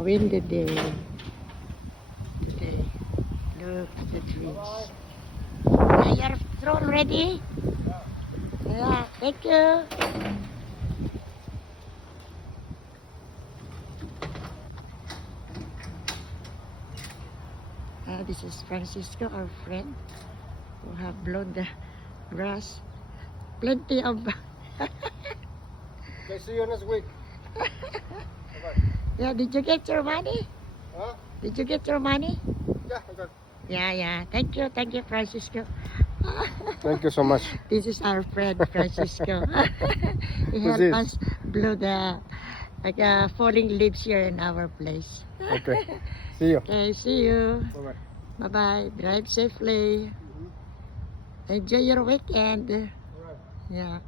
A windy day today. Look at the trees. Are you through already? Yeah, thank you. This is Francisco, our friend, who have blown the grass. Plenty of... Okay, see you next week. Yeah, did you get your money? Huh? Did you get your money? Yeah, I got. Yeah. Thank you, Francisco. Thank you so much. This is our friend, Francisco. He Who's helped this? us blow the falling leaves here in our place. Okay. See you. Okay, see you. Bye-bye. Bye-bye. Drive safely. Enjoy your weekend. All right. Yeah.